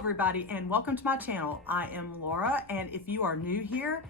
everybody, and welcome to my channel. I am Laura, and if you are new here,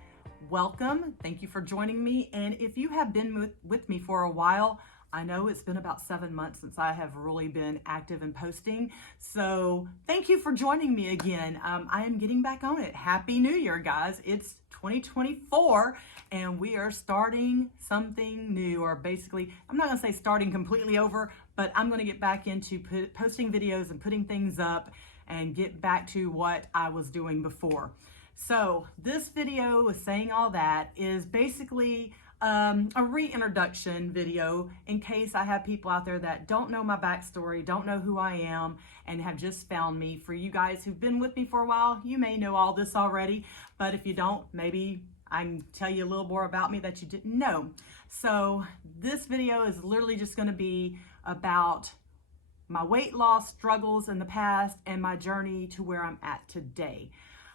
welcome. Thank you for joining me. And if you have been with me for a while, I know it's been about 7 months since I have really been active and posting. So thank you for joining me again. I am getting back on it. Happy New Year, guys. It's 2024 and we are starting something new, or basically, I'm not gonna say starting completely over, but I'm gonna get back into posting videos and putting things up and get back to what I was doing before. So this video with saying all that is basically a reintroduction video in case I have people out there that don't know my backstory, don't know who I am, and have just found me. For you guys who've been with me for a while, you may know all this already, but if you don't, maybe I can tell you a little more about me that you didn't know. So this video is literally just going to be about my weight loss struggles in the past and my journey to where I'm at today.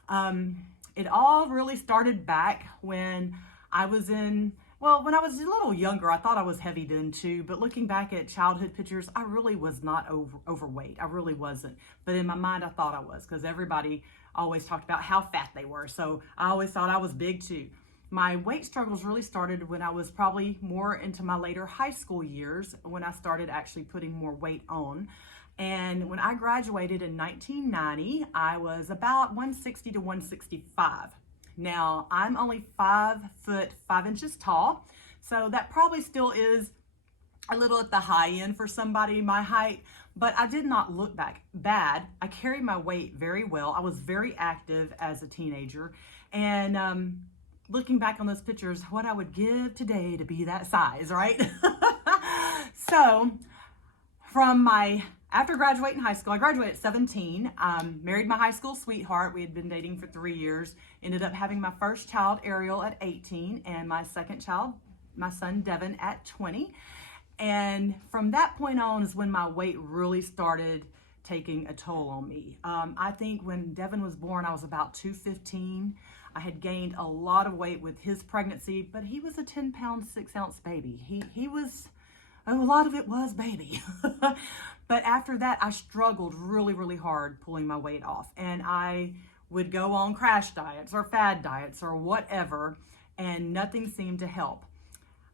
It all really started back when I was when I was a little younger. I thought I was heavy then too, but looking back at childhood pictures, I really was not overweight. I really wasn't. But in my mind, I thought I was, because everybody always talked about how fat they were. So I always thought I was big too. My weight struggles really started when I was probably more into my later high school years, when I started actually putting more weight on. And when I graduated in 1990, I was about 160 to 165. Now, I'm only 5 foot 5 inches tall, so that probably still is a little at the high end for somebody my height, but I did not look bad. I carried my weight very well. I was very active as a teenager, and looking back on those pictures, what I would give today to be that size, right? So, after graduating high school, I graduated at 17, married my high school sweetheart. We had been dating for 3 years, ended up having my first child, Ariel, at 18, and my second child, my son, Devin, at 20. And from that point on is when my weight really started taking a toll on me. I think when Devin was born, I was about 215. I had gained a lot of weight with his pregnancy, but he was a 10-pound, 6-ounce baby. He was... a lot of it was baby. But after that, I struggled really, really hard pulling my weight off. And I would go on crash diets or fad diets or whatever, and nothing seemed to help.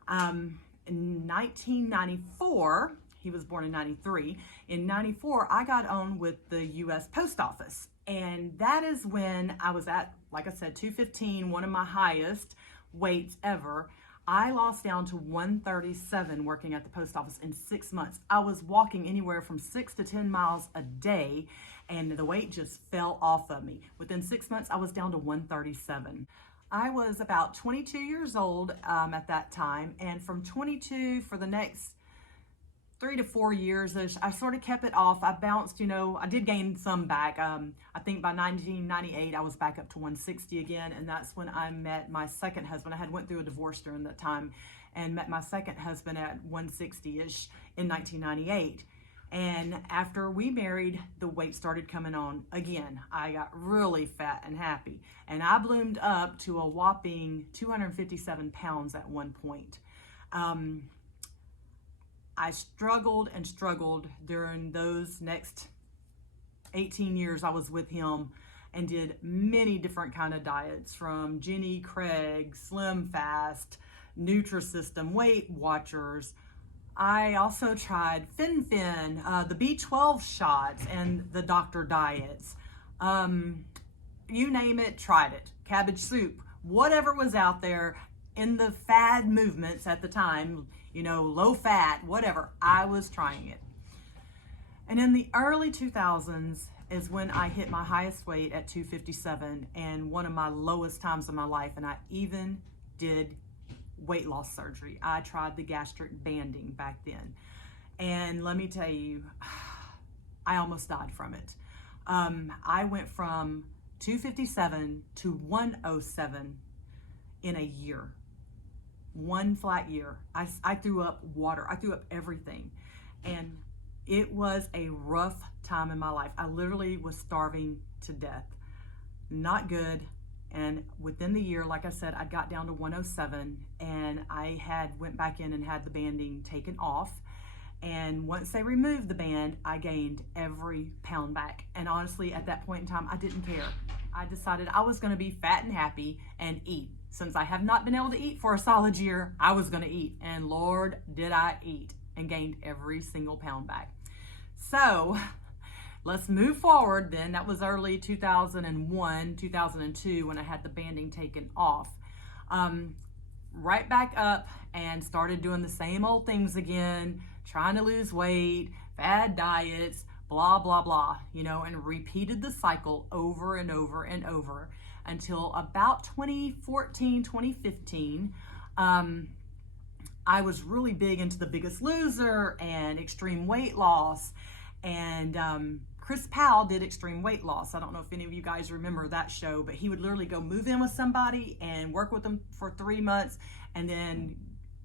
In 1994, he was born in 93. In 94, I got on with the U.S. Post Office. And that is when I was at, like I said, 215, one of my highest weights ever. I lost down to 137 working at the post office in 6 months. I was walking anywhere from 6 to 10 miles a day, and the weight just fell off of me. Within 6 months, I was down to 137. I was about 22 years old at that time, and from 22 for the next 3 to 4 years, I sort of kept it off. I bounced, I did gain some back. I think by 1998, I was back up to 160 again, and that's when I met my second husband. I had went through a divorce during that time and met my second husband at 160-ish in 1998. And after we married, the weight started coming on again. I got really fat and happy, and I bloomed up to a whopping 257 pounds at one point. I struggled and struggled during those next 18 years I was with him, and did many different kind of diets, from Jenny Craig, Slim Fast, Nutrisystem, Weight Watchers. I also tried Fin, the B12 shots, and the doctor diets. You name it, tried it. Cabbage soup, whatever was out there in the fad movements at the time, low fat, whatever, I was trying it. And in the early 2000s is when I hit my highest weight at 257, and one of my lowest times of my life, and I even did weight loss surgery. I tried the gastric banding back then. And let me tell you, I almost died from it. I went from 257 to 107 in a year. One flat year. I threw up water. I threw up everything. And it was a rough time in my life. I literally was starving to death. Not good. And within the year, like I said, I got down to 107, and I went back in and had the banding taken off. And once they removed the band, I gained every pound back. And honestly, at that point in time, I didn't care. I decided I was going to be fat and happy and eat. Since I have not been able to eat for a solid year, I was going to eat. And Lord, did I eat and gained every single pound back. So let's move forward then. That was early 2001, 2002 when I had the banding taken off. Right back up and started doing the same old things again, trying to lose weight, fad diets, blah, blah, blah, and repeated the cycle over and over and over until about 2014, 2015. I was really big into The Biggest Loser and extreme weight loss. And Chris Powell did extreme weight loss. I don't know if any of you guys remember that show, but he would literally go move in with somebody and work with them for 3 months and then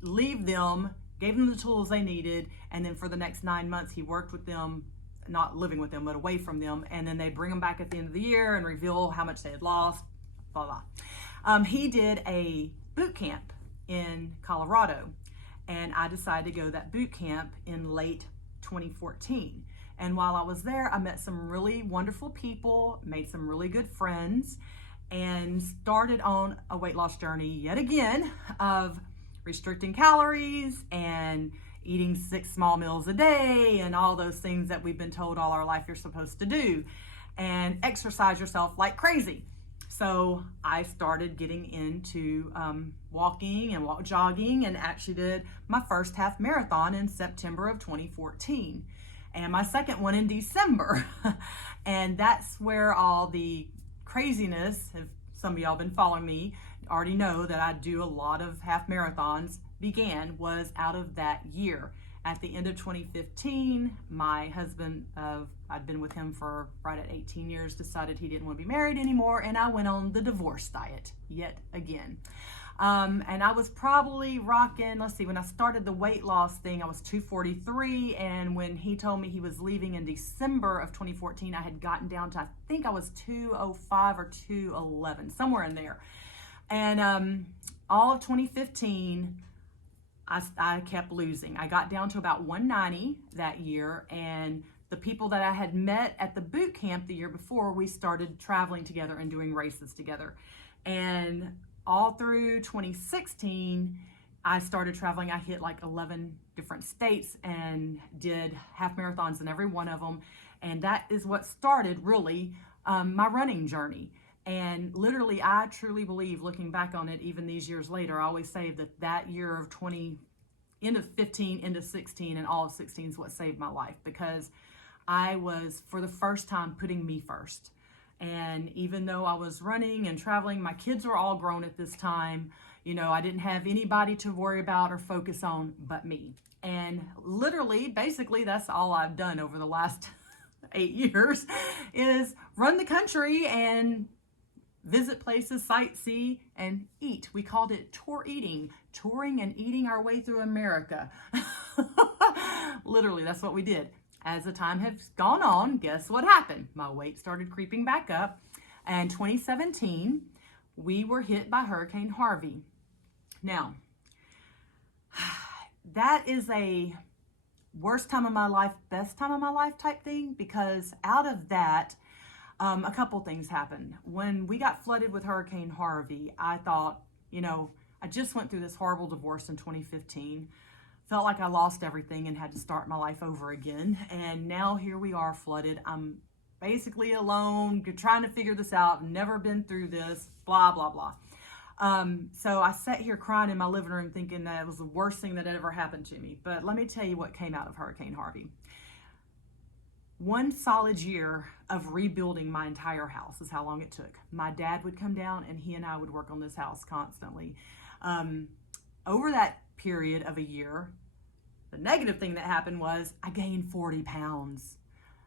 leave them, gave them the tools they needed. And then for the next 9 months, he worked with them, not living with them, but away from them. And then they bring them back at the end of the year and reveal how much they had lost, blah, blah. He did a boot camp in Colorado, and I decided to go to that boot camp in late 2014. And while I was there, I met some really wonderful people, made some really good friends, and started on a weight loss journey yet again of restricting calories and eating 6 small meals a day and all those things that we've been told all our life you're supposed to do, and exercise yourself like crazy. So I started getting into walking and jogging, and actually did my first half marathon in September of 2014. And my second one in December. And that's where all the craziness, if some of y'all been following me, already know that I do a lot of half marathons, began, was out of that year. At the end of 2015, my husband, I'd been with him for right at 18 years, decided he didn't want to be married anymore, and I went on the divorce diet yet again. And I was probably rocking, when I started the weight loss thing, I was 243. And when he told me he was leaving in December of 2014, I had gotten down to, I think I was 205 or 211, somewhere in there. And all of 2015, I kept losing. I got down to about 190 that year. And the people that I had met at the boot camp the year before, we started traveling together and doing races together. And all through 2016, I started traveling. I hit like 11 different states and did half marathons in every one of them. And that is what started really my running journey. And literally, I truly believe, looking back on it, even these years later, I always say that year of end of 15, into 16, and all of 16 is what saved my life, because I was, for the first time, putting me first. And even though I was running and traveling, my kids were all grown at this time. I didn't have anybody to worry about or focus on but me. And literally, basically, that's all I've done over the last 8 years is run the country and visit places, sightsee, and eat. We called it tour eating, touring and eating our way through America. Literally, that's what we did. As the time has gone on, guess what happened? My weight started creeping back up. And 2017, we were hit by Hurricane Harvey. Now, that is a worst time of my life, best time of my life type thing, because out of that, a couple things happened. When we got flooded with Hurricane Harvey, I thought, I just went through this horrible divorce in 2015. Felt like I lost everything and had to start my life over again. And now here we are, flooded. I'm basically alone, trying to figure this out. Never been through this, blah, blah, blah. So I sat here crying in my living room thinking that it was the worst thing that had ever happened to me. But let me tell you what came out of Hurricane Harvey. 1 solid year of rebuilding my entire house is how long it took. My dad would come down and he and I would work on this house constantly. Over that period of a year, the negative thing that happened was I gained 40 pounds.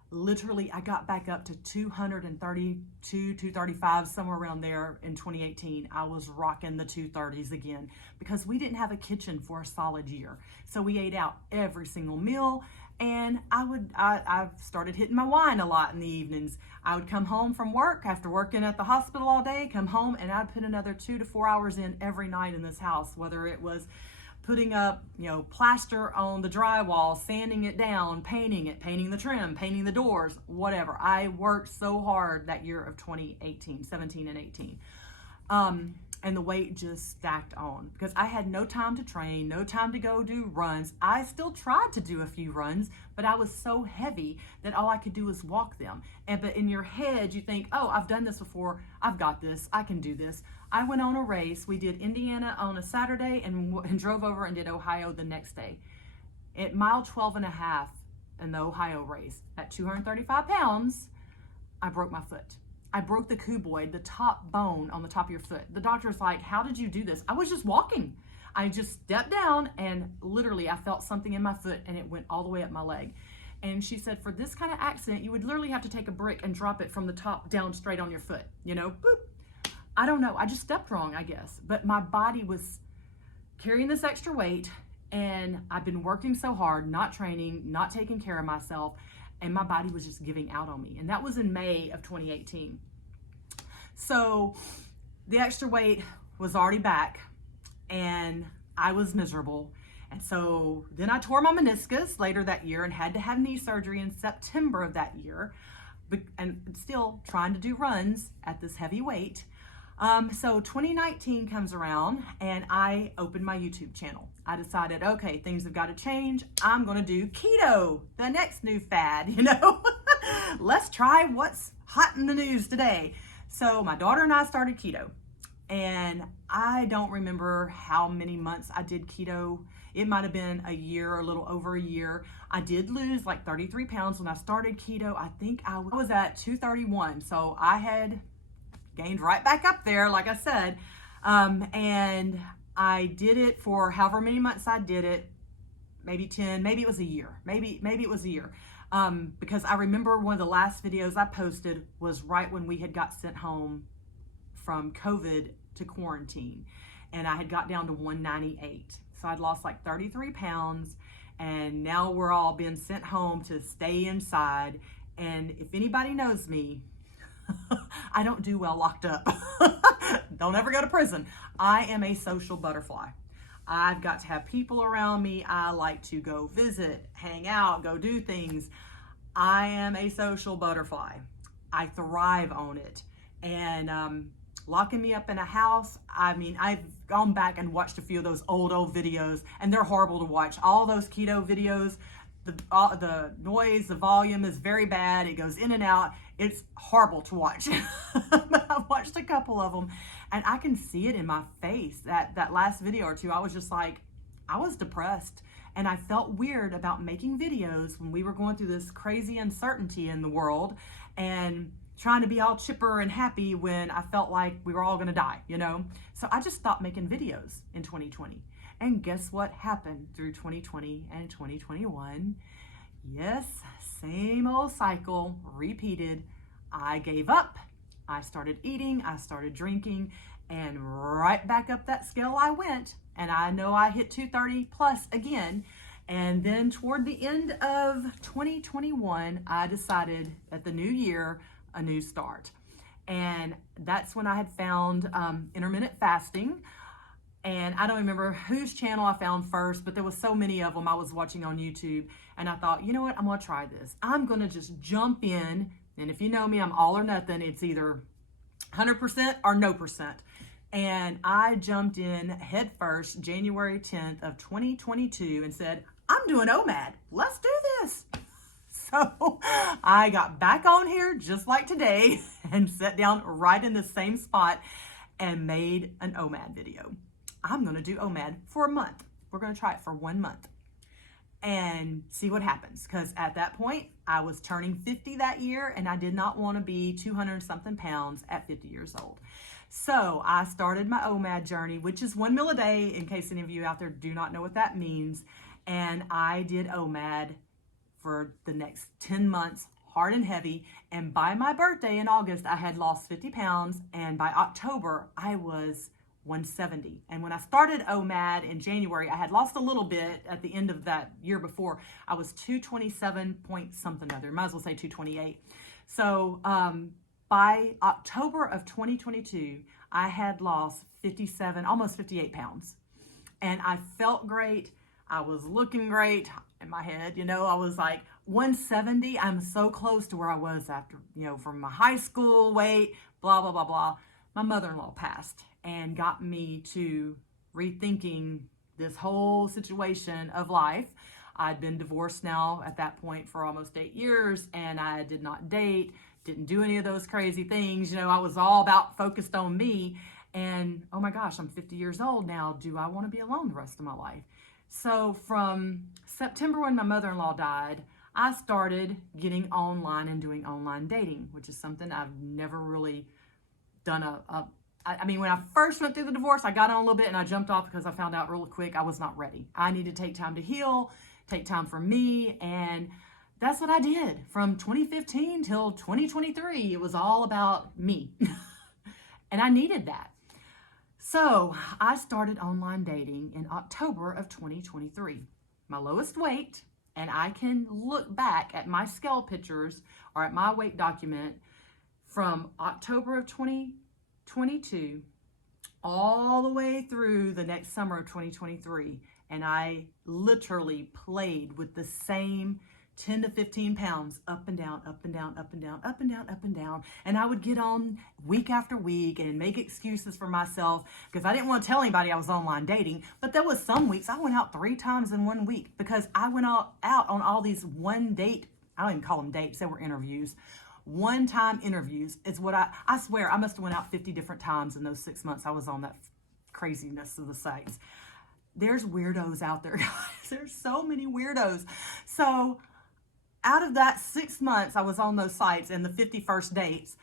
Literally, I got back up to 232, 235, somewhere around there in 2018. I was rocking the 230s again because we didn't have a kitchen for a solid year. So we ate out every single meal, and I started hitting my wine a lot in the evenings. I would come home from work after working at the hospital all day, come home, and I'd put another 2 to 4 hours in every night in this house, whether it was putting up, plaster on the drywall, sanding it down, painting it, painting the trim, painting the doors, whatever. I worked so hard that year of 2018, 17 and 18. And the weight just stacked on because I had no time to train, no time to go do runs. I still tried to do a few runs, but I was so heavy that all I could do was walk them. But in your head, you think, oh, I've done this before. I've got this. I can do this. I went on a race. We did Indiana on a Saturday and drove over and did Ohio the next day. At mile 12 and a half in the Ohio race, at 235 pounds, I broke my foot. I broke the cuboid, the top bone on the top of your foot. The doctor's like, how did you do this? I was just walking. I just stepped down and literally I felt something in my foot and it went all the way up my leg. And she said, for this kind of accident, you would literally have to take a brick and drop it from the top down straight on your foot, boop. I don't know. I just stepped wrong, I guess. But my body was carrying this extra weight and I've been working so hard, not training, not taking care of myself. And my body was just giving out on me. And that was in May of 2018. So the extra weight was already back and I was miserable. And so then I tore my meniscus later that year and had to have knee surgery in September of that year. And still trying to do runs at this heavy weight. So 2019 comes around and I opened my YouTube channel. I decided, okay, things have got to change. I'm going to do keto, the next new fad, Let's try what's hot in the news today. So my daughter and I started keto and I don't remember how many months I did keto. It might have been a year or a little over a year. I did lose like 33 pounds when I started keto. I think I was at 231. So I had gained right back up there, like I said. And I did it for however many months I did it, maybe 10, maybe it was a year, maybe it was a year. Because I remember one of the last videos I posted was right when we had got sent home from COVID to quarantine. And I had got down to 198. So I'd lost like 33 pounds and now we're all being sent home to stay inside. And if anybody knows me, I don't do well locked up. Don't ever go to prison. I am a social butterfly. I've got to have people around me. I like to go visit, hang out, go do things. I am a social butterfly. I thrive on it. And locking me up in a house, I've gone back and watched a few of those old videos and they're horrible to watch. All those keto videos, the noise, the volume is very bad. It goes in and out. It's horrible to watch. But I've watched a couple of them and I can see it in my face. That last video or two, I was just like, I was depressed and I felt weird about making videos when we were going through this crazy uncertainty in the world and trying to be all chipper and happy when I felt like we were all gonna die, So I just stopped making videos in 2020. And guess what happened through 2020 and 2021? Yes, same old cycle repeated. I gave up. I started eating, I started drinking, and right back up that scale I went. And I know I hit 230 plus again. And then toward the end of 2021, I decided at the new year, a new start. And that's when I had found intermittent fasting. And I don't remember whose channel I found first, but there was so many of them I was watching on YouTube. And I thought, you know what, I'm gonna try this. I'm gonna just jump in. And if you know me, I'm all or nothing. It's either 100% or no percent. And I jumped in head first, January 10th of 2022 and said, I'm doing OMAD, let's do this. So I got back on here just like today and sat down right in the same spot and made an OMAD video. I'm gonna do OMAD for a month. We're gonna try it for 1 month and see what happens. Because at that point, I was turning 50 that year and I did not wanna be 200 something pounds at 50 years old. So I started my OMAD journey, which is 1 meal a day, in case any of you out there do not know what that means. And I did OMAD for the next 10 months, hard and heavy. And by my birthday in August, I had lost 50 pounds. And by October, I was 170. And when I started OMAD in January, I had lost a little bit at the end of that year before. I was 227 point something other, might as well say 228. So by October of 2022, I had lost 57, almost 58 pounds. And I felt great. I was looking great in my head. I was like 170. I'm so close to where I was after, from my high school weight, blah, blah, blah, blah. My mother-in-law passed and got me to rethinking this whole situation of life. I'd been divorced now at that point for almost 8 years, and I did not date, didn't do any of those crazy things. I was all about focused on me. And oh my gosh, I'm 50 years old now. Do I want to be alone the rest of my life? So from September, when my mother-in-law died, I started getting online and doing online dating, which is something I've never really done. I mean, when I first went through the divorce, I got on a little bit and I jumped off because I found out real quick I was not ready. I need to take time to heal, take time for me. And that's what I did from 2015 till 2023. It was all about me. And I needed that. So I started online dating in October of 2023, my lowest weight, and I can look back at my scale pictures or at my weight document from October of 2022 all the way through the next summer of 2023, and I literally played with the same 10 to 15 pounds up and down, up and down, up and down, up and down, up and down. And I would get on week after week and make excuses for myself because I didn't want to tell anybody I was online dating. But there was some weeks I went out 3 times in 1 week because I went out on all these one date, I don't even call them dates, they were interviews. One-time interviews is what I swear I must have went out 50 different times in those 6 months I was on that craziness of the sites. There's weirdos out there, guys. There's so many weirdos. So out of that 6 months I was on those sites and the 51st dates,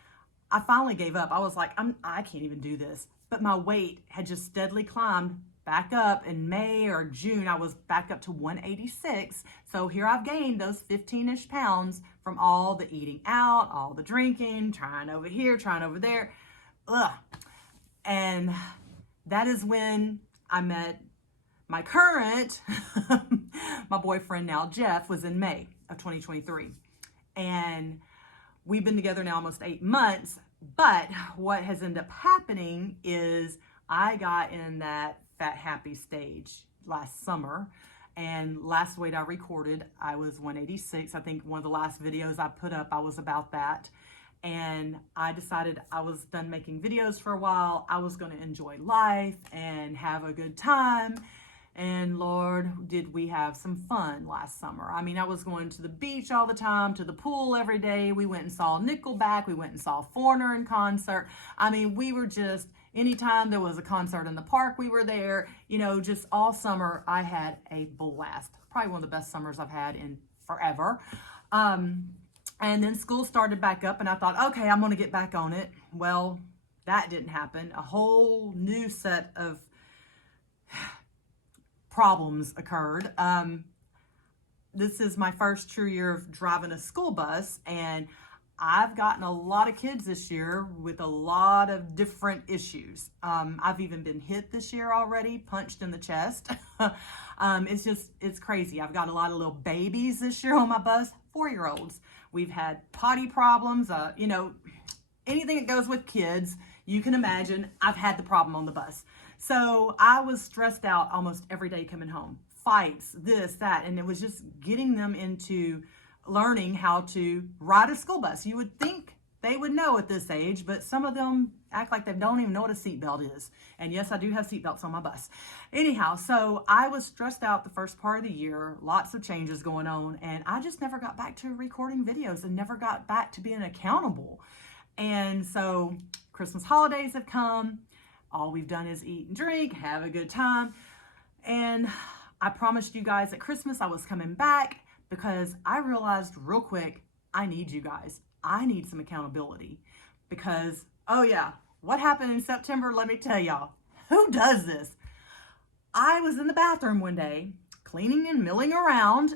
I finally gave up. I was like, I can't even do this. But my weight had just steadily climbed back up. In May or June, I was back up to 186. So here I've gained those 15-ish pounds from all the eating out, all the drinking, trying over here, trying over there. Ugh. And that is when I met my current, my boyfriend now, Jeff, was in May of 2023. And we've been together now almost 8 months. But what has ended up happening is I got in that fat happy stage last summer. And last weight I recorded, I was 186. I think one of the last videos I put up, I was about that. And I decided I was done making videos for a while. I was going to enjoy life and have a good time. And Lord, did we have some fun last summer. I mean, I was going to the beach all the time, to the pool every day. We went and saw Nickelback. We went and saw Foreigner in concert. I mean, we were just, anytime there was a concert in the park, we were there. Just all summer, I had a blast. Probably one of the best summers I've had in forever. And then school started back up and I thought, okay, I'm going to get back on it. Well, that didn't happen. A whole new set of problems occurred. This is my first true year of driving a school bus, and I've gotten a lot of kids this year with a lot of different issues. I've even been hit this year already, punched in the chest. It's crazy. I've got a lot of little babies this year on my bus, 4-year-olds. We've had potty problems, anything that goes with kids, you can imagine I've had the problem on the bus. So I was stressed out almost every day coming home. Fights, this, that, and it was just getting them into learning how to ride a school bus. You would think they would know at this age, but some of them act like they don't even know what a seatbelt is. And yes, I do have seatbelts on my bus. Anyhow, so I was stressed out the first part of the year, lots of changes going on, and I just never got back to recording videos and never got back to being accountable. And so Christmas holidays have come. All we've done is eat and drink, have a good time. And I promised you guys at Christmas I was coming back because I realized real quick, I need you guys. I need some accountability because, oh yeah, what happened in September? Let me tell y'all. Who does this? I was in the bathroom one day, cleaning and milling around,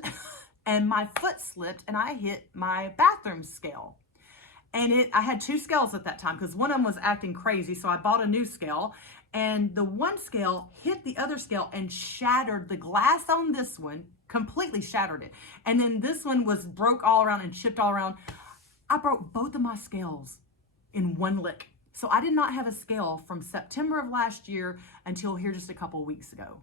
and my foot slipped and I hit my bathroom scale. And I had 2 scales at that time because one of them was acting crazy. So I bought a new scale, and the one scale hit the other scale and shattered the glass on this one, completely shattered it. And then this one was broke all around and chipped all around. I broke both of my scales in one lick. So I did not have a scale from September of last year until here just a couple of weeks ago.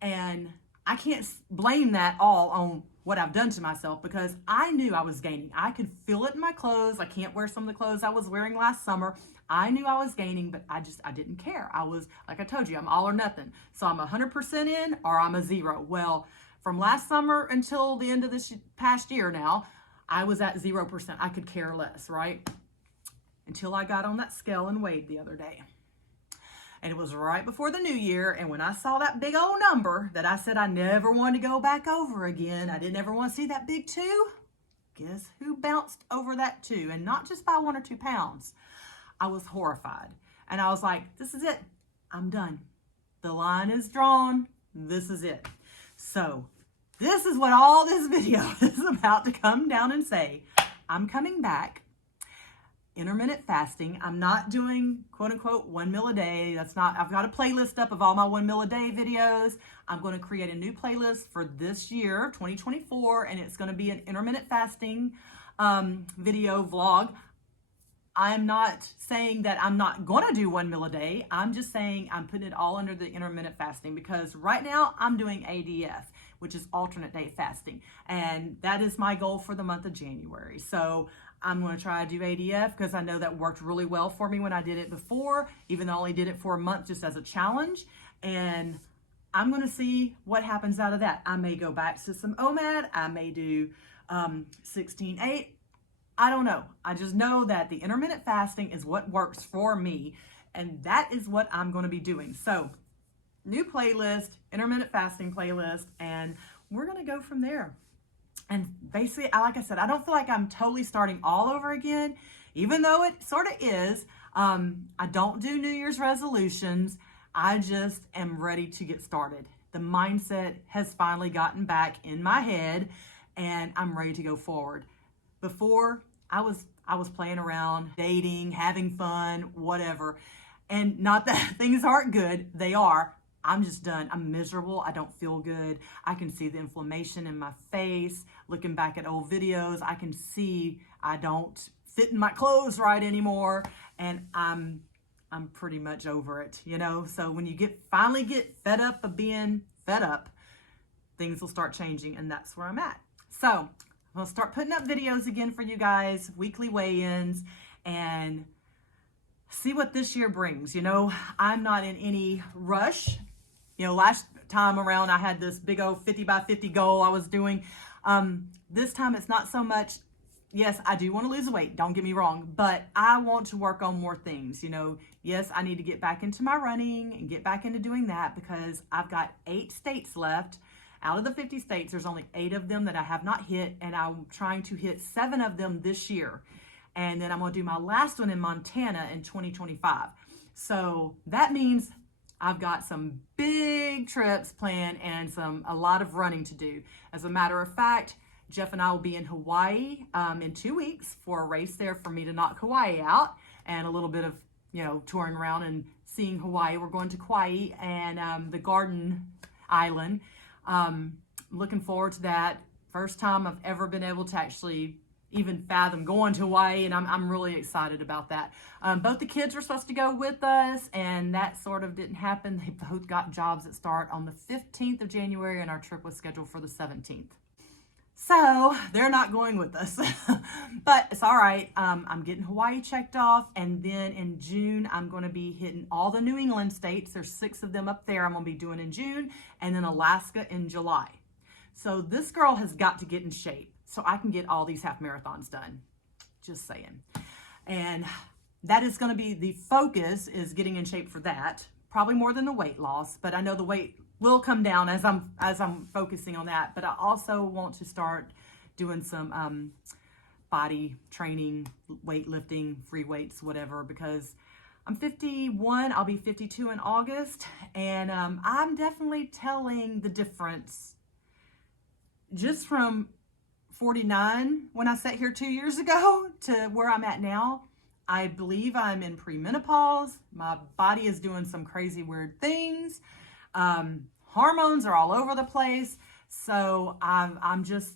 And I can't blame that all on what I've done to myself, because I knew I was gaining. I could feel it in my clothes. I can't wear some of the clothes I was wearing last summer. I knew I was gaining, but I didn't care. I was, like I told you, I'm all or nothing. So I'm 100% in or I'm a 0. Well, from last summer until the end of this past year now, I was at 0%. I could care less, right? Until I got on that scale and weighed the other day. And it was right before the new year. And when I saw that big old number that I said I never wanted to go back over again, I didn't ever want to see that big 2. Guess who bounced over that 2? And not just by 1 or 2 pounds. I was horrified. And I was like, this is it. I'm done. The line is drawn. This is it. So this is what all this video is about to come down and say. I'm coming back. Intermittent fasting. I'm not doing quote unquote 1 meal a day. That's not, I've got a playlist up of all my 1 meal a day videos. I'm going to create a new playlist for this year, 2024, and it's going to be an intermittent fasting video vlog. I'm not saying that I'm not going to do 1 meal a day. I'm just saying I'm putting it all under the intermittent fasting, because right now I'm doing ADF, which is alternate day fasting. And that is my goal for the month of January. So I'm going to try to do ADF because I know that worked really well for me when I did it before, even though I only did it for a month just as a challenge. And I'm going to see what happens out of that. I may go back to some OMAD. I may do 16-8. I don't know. I just know that the intermittent fasting is what works for me. And that is what I'm going to be doing. So new playlist, intermittent fasting playlist, and we're going to go from there. And basically, like I said, I don't feel like I'm totally starting all over again, even though it sort of is. I don't do New Year's resolutions. I just am ready to get started. The mindset has finally gotten back in my head, and I'm ready to go forward. Before, I was playing around, dating, having fun, whatever. And not that things aren't good, they are. I'm just done. I'm miserable. I don't feel good. I can see the inflammation in my face. Looking back at old videos, I can see I don't fit in my clothes right anymore. And I'm pretty much over it, you know? So when you finally get fed up of being fed up, things will start changing, and that's where I'm at. So I'm gonna start putting up videos again for you guys, weekly weigh-ins, and see what this year brings. You know, I'm not in any rush. You know, last time around, I had this big old 50 by 50 goal I was doing. This time, it's not so much, yes, I do want to lose weight, don't get me wrong, but I want to work on more things. You know, yes, I need to get back into my running and get back into doing that, because I've got 8 states left. Out of the 50 states, there's only 8 of them that I have not hit, and I'm trying to hit 7 of them this year. And then I'm going to do my last one in Montana in 2025. So that means I've got some big trips planned and a lot of running to do. As a matter of fact, Jeff and I will be in Hawaii in 2 weeks for a race there for me to knock Hawaii out, and a little bit of, you know, touring around and seeing Hawaii. We're going to Kauai and the Garden Island. Looking forward to that. First time I've ever been able to actually even fathom going to Hawaii, and I'm really excited about that. Both the kids were supposed to go with us, and that sort of didn't happen. They both got jobs that start on the 15th of January, and our trip was scheduled for the 17th. So they're not going with us, but it's all right. I'm getting Hawaii checked off, and then in June, I'm going to be hitting all the New England states. There's 6 of them up there I'm going to be doing in June, and then Alaska in July. So this girl has got to get in shape so I can get all these half marathons done. Just saying. And that is going to be the focus, is getting in shape for that. Probably more than the weight loss, but I know the weight will come down as I'm focusing on that. But I also want to start doing some body training, weightlifting, free weights, whatever, because I'm 51, I'll be 52 in August, and I'm definitely telling the difference just from 49 when I sat here 2 years ago to where I'm at now. I believe I'm in premenopause. My body is doing some crazy weird things. Hormones are all over the place. So I'm just,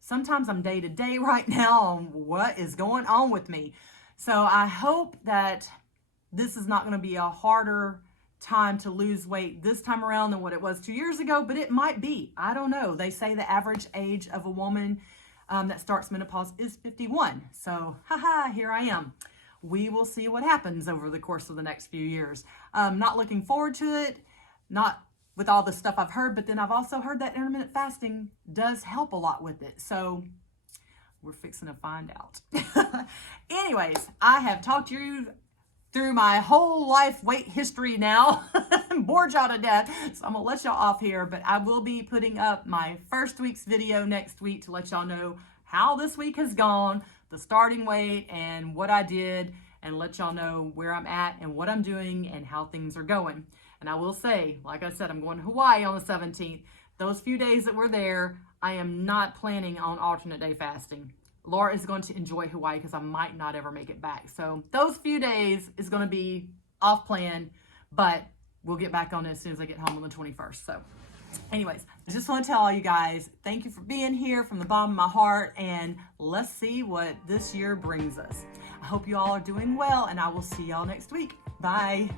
sometimes I'm day to day right now on what is going on with me. So I hope that this is not going to be a harder time to lose weight this time around than what it was 2 years ago, but it might be. I don't know. They say the average age of a woman that starts menopause is 51. So, here I am. We will see what happens over the course of the next few years. Not looking forward to it, not with all the stuff I've heard, but then I've also heard that intermittent fasting does help a lot with it. So we're fixing to find out. Anyways, I have talked to you through my whole life weight history now. I'm bored y'all to death, so I'm gonna let y'all off here, but I will be putting up my first week's video next week to let y'all know how this week has gone, the starting weight and what I did, and let y'all know where I'm at and what I'm doing and how things are going. And I will say, like I said, I'm going to Hawaii on the 17th. Those few days that we're there, I am not planning on alternate day fasting. Laura is going to enjoy Hawaii because I might not ever make it back. So those few days is going to be off plan, but we'll get back on it as soon as I get home on the 21st. So anyways, I just want to tell all you guys, thank you for being here from the bottom of my heart, and let's see what this year brings us. I hope you all are doing well, and I will see y'all next week. Bye.